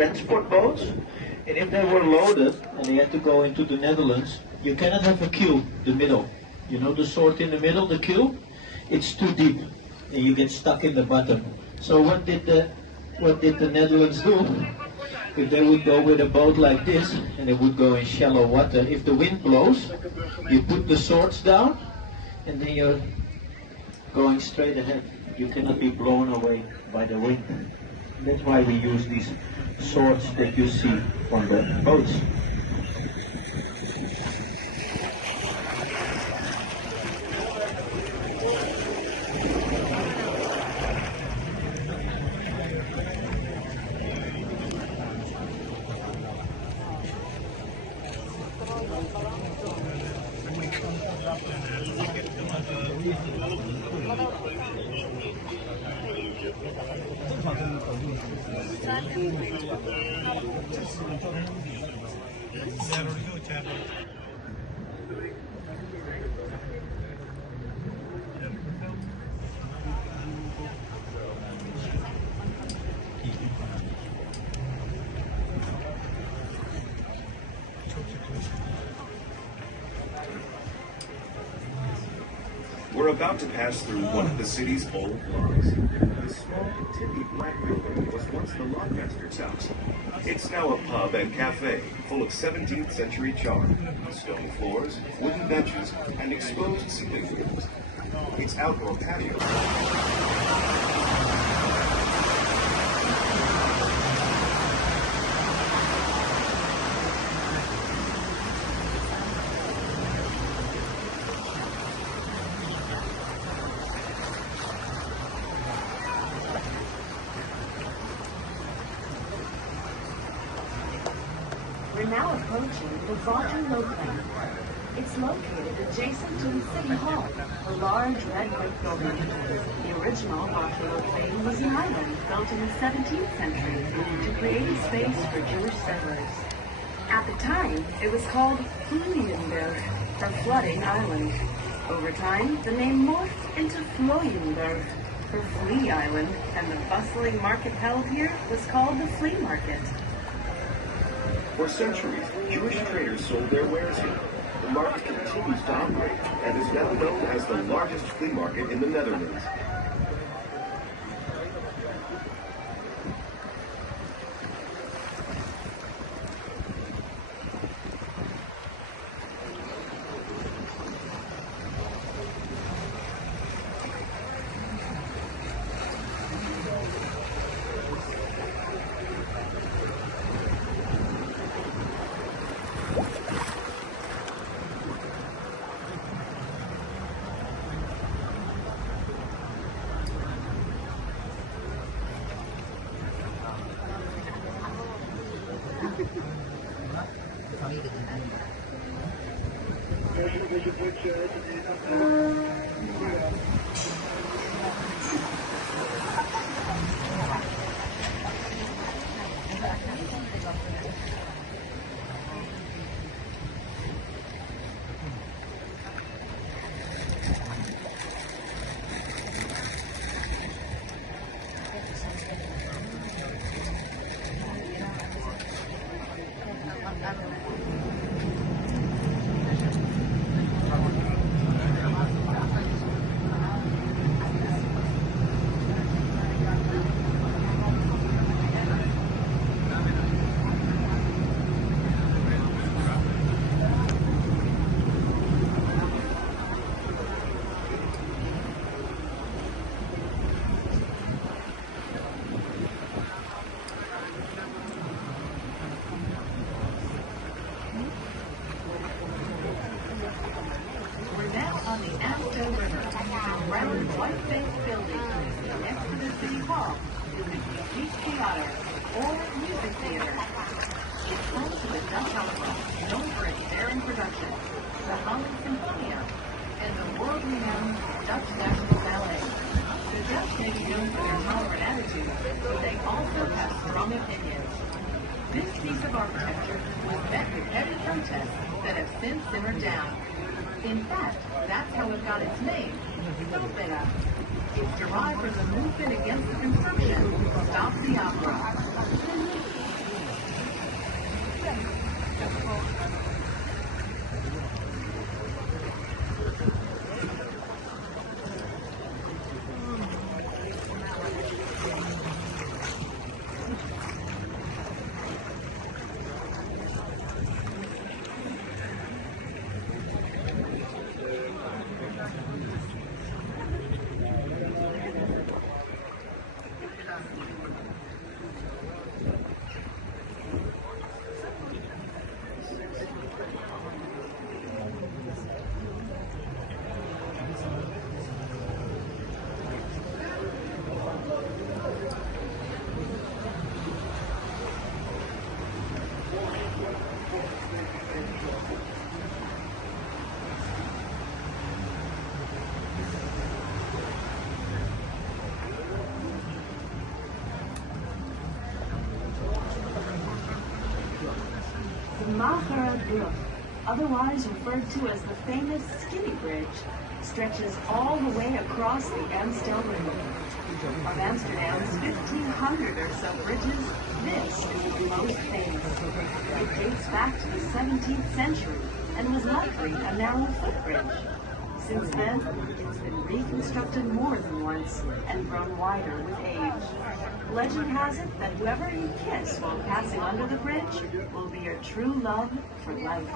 transport boats, and if they were loaded and they had to go into the Netherlands, you cannot have a queue, the middle. You know the sort in the middle, the queue? It's too deep, and you get stuck in the bottom. So what did the Netherlands do? If they would go with a boat like this, and they would go in shallow water, if the wind blows, you put the swords down, and then you're going straight ahead. You cannot be blown away by the wind. That's why we use these swords that you see on the boats. We're about to pass through one of the city's old locks. The small, tippy black building was once the lockmaster's house. It's now a pub and cafe full of 17th century charm, stone floors, wooden benches, and exposed ceiling rooms. Its outdoor patio. We're now approaching the Waterloopplein. It's located adjacent to the City Hall, a large red brick building. The original Waterloopplein was an island built in the 17th century to create a space for Jewish settlers. At the time, it was called Fluyenberg, or Flooding Island. Over time, the name morphed into Flooyenberg, for Flea Island, and the bustling market held here was called the Flea Market. For centuries, Jewish traders sold their wares here. The market continues to operate and is now known as the largest flea market in the Netherlands. This piece of architecture was met with heavy protests that have since simmered down. In fact, that's how it got its name, Opera. It's derived from the movement against the construction, Stop the Opera. Maher Brug, otherwise referred to as the famous Skinny Bridge, stretches all the way across the Amstel River. Of Amsterdam's 1,500 or so bridges, this is the most famous. It dates back to the 17th century and was likely a narrow footbridge. Since then, it's been reconstructed more than once and grown wider with age. Legend has it that whoever you kiss while passing under the bridge will be your true love for life.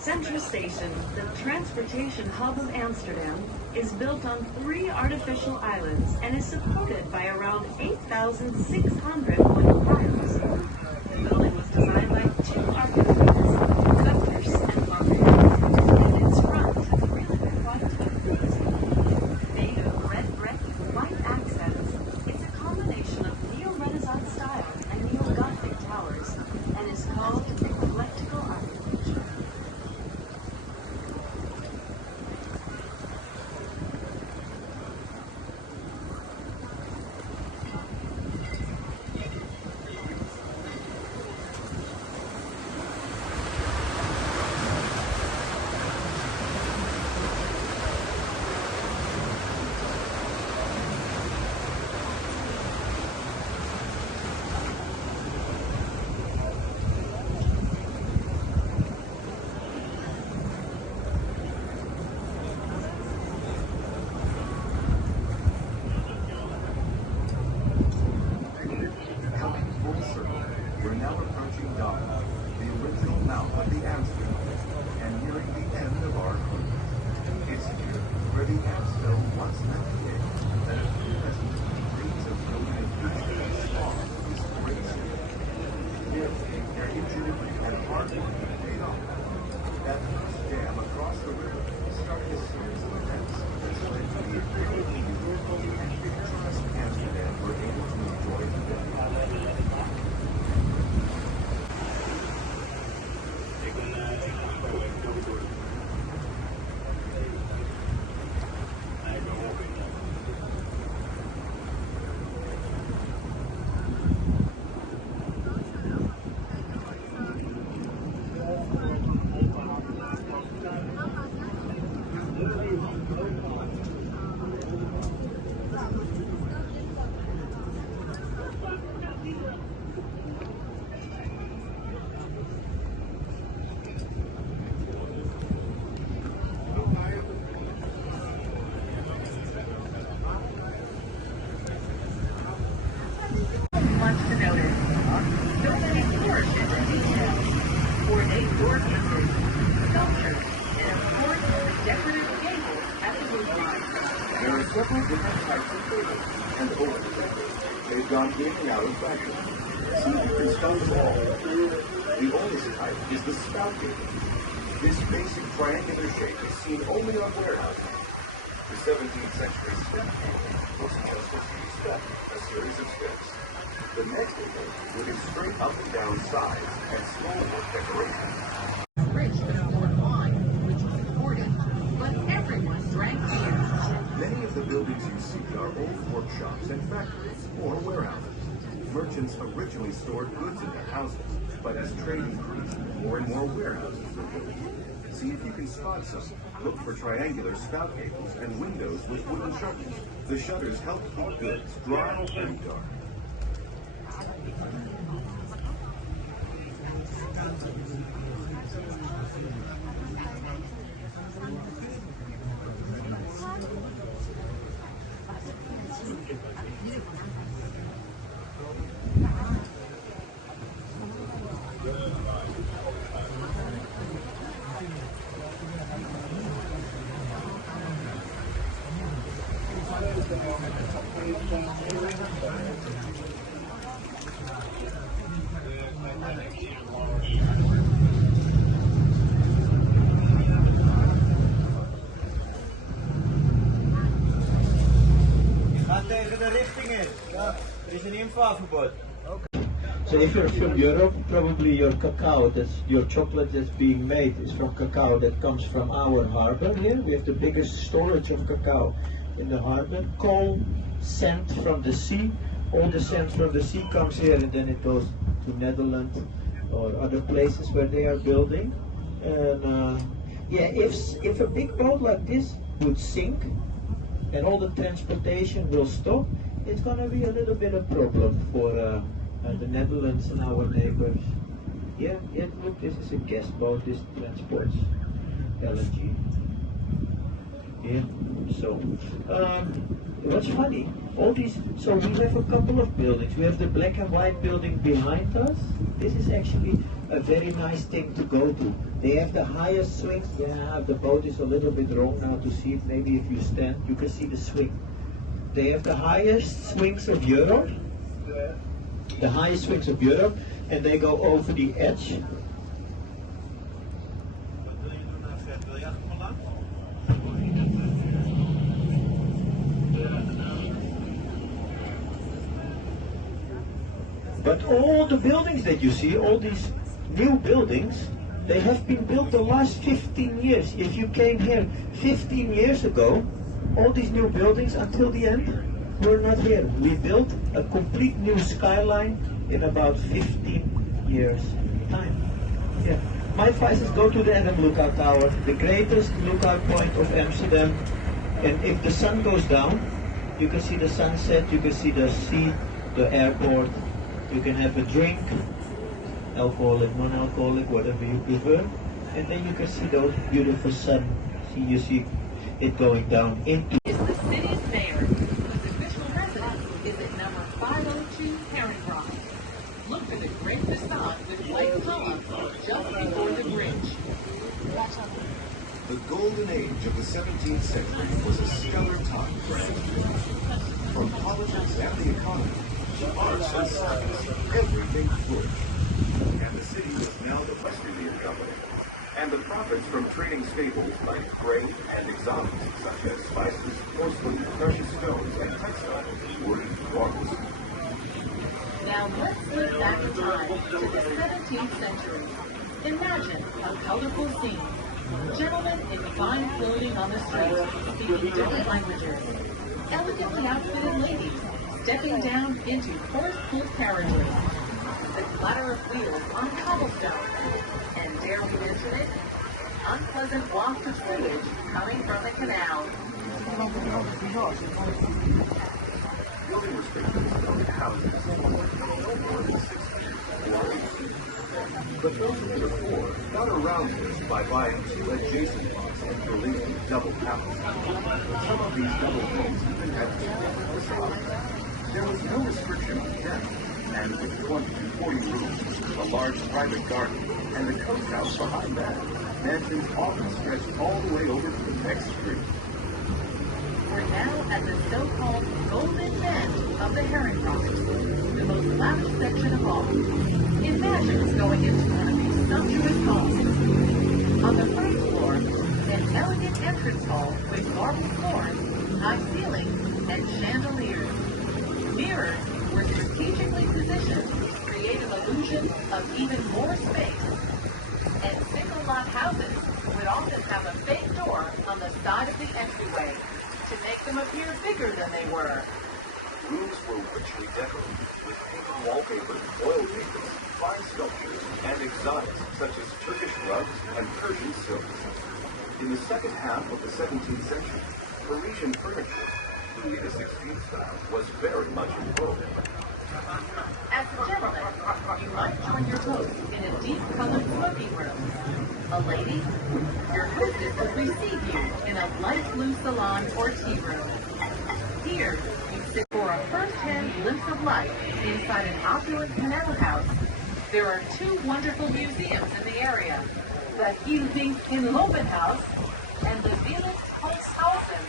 Central Station, the transportation hub of Amsterdam, is built on 3 artificial islands and is supported by around 8,600 wooden workers. The building was designed by 2 architects, Cutters and Martin, and its front has really been quite different. Made of red brick with white accents, it's a combination of Neo-Renaissance style and Neo-Gothic towers, and is called eclectical architecture. We're now approaching Dam, the original mouth of the Amstel, and nearing the end of our cruise. It's here where the Amstel once met the king, and at present dreams of building a future as strong as great city. Here, their ingenuity and hard work paid off. That first dam across the river started a series of events that led to the incredibly beautiful and picturesque Amsterdam we're able to enjoy today. Wants to notice. Don't get forced into details. Ornate door hinges, sculptures, and of course the decorative gables at the roofline. There are several different types of tables and open tables. They've gone in and out of fashion. See if you can spell them all. The oldest type is the spout gable. This basic triangular shape is seen only on warehouses. The 17th century step gable was just as you expect, a series of steps. The next gable with its straight up and down sides and small wood decoration. Rich could afford wine, which was important, but everyone drank beer. Many of the buildings you see are old workshops and factories or warehouses. Merchants originally stored goods in their houses, but as trade increased, more and more warehouses were built. See if you can spot some. Look for triangular spout gables and windows with wooden shutters. The shutters help keep goods dry and dark. Ga tegen de richting in. Ja, er is een invaarverbod. So if you're from Europe, probably your cacao, your chocolate that's being made is from cacao that comes from our harbor here. We have the biggest storage of cacao in the harbor. Coal, sand from the sea. All the sand from the sea comes here and then it goes to Netherlands or other places where they are building. And yeah, if a big boat like this would sink and all the transportation will stop, it's going to be a little bit of problem for the Netherlands and our neighbors. Yeah, look, this is a gas boat, this transports LNG. Yeah, so, what's funny, all these, so we have a couple of buildings. We have the black and white building behind us. This is actually a very nice thing to go to. They have the highest swings. Yeah, the boat is a little bit wrong now to see it. Maybe if you stand, you can see the swing. They have the highest swings of Europe. The highest swings of Europe, and they go over the edge. But all the buildings that you see, all these new buildings, they have been built the last 15 years. If you came here 15 years ago, all these new buildings until the end were not here. We built a complete new skyline in about 15 years time. Yeah. My advice is go to the Adam Lookout Tower, the greatest lookout point of Amsterdam. And if the sun goes down, you can see the sunset, you can see the sea, the airport. You can have a drink, alcoholic, non-alcoholic, whatever you prefer. And then you can see those beautiful sun. You see it going down into. Is the city's mayor, whose official residence is at number 502 Herring Drive. Look for the great facade with white columns just before the bridge. The golden age of the 17th century was a stellar time for Amsterdam. From politics and the economy to arts and science, everything flourished. And the city was now the West India Company. And the profits from trading staples like grain and exotics such as spices, porcelain, precious stones, and textiles were enormous. Now let's look back in time to the 17th century. Imagine a colorful scene. Gentlemen in fine clothing on the streets, speaking different languages. Elegantly outfitted ladies stepping down into horse-pulled carriageways. The clatter of wheels on cobblestone. And dare we mention it? Unpleasant waft of sewage coming from the canal. Building restrictions on houses no more than 6 feet wide. But those who could afford got around this by buying 2 adjacent lots and building a double house. Some of these double homes even had 2 different facades. There was no restriction on depth, and with 20 to 40 rooms, a large private garden, and the coast house behind that, mansions often stretched all the way over to the next street. We're now at the so-called Golden Bend of the Herring Drive, the most lavish section of all. Imagine going into one of these sumptuous homes. On the first floor, an elegant entrance hall with marble floors, high ceilings, and chandeliers. Mirrors were strategically positioned to create an illusion of even more space. And single-lot houses would often have a fake door on the side of the entryway to make them appear bigger than they were. Rooms were richly decorated with paper wallpaper, oil paintings, fine sculptures, and exotics such as Turkish rugs and Persian silks. In the second half of the 17th century, Parisian furniture, Louis XVI style, was very much in vogue. As a gentleman, you might join your host in a deep-colored smoking room. A lady, your hostess would receive you in a light blue salon or tea room. Here, you sit for a first-hand glimpse of life inside an opulent canal house. There are 2 wonderful museums in the area, the Hilding in Lobenhaus and the Felix Holzhausen.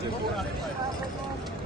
Thank you.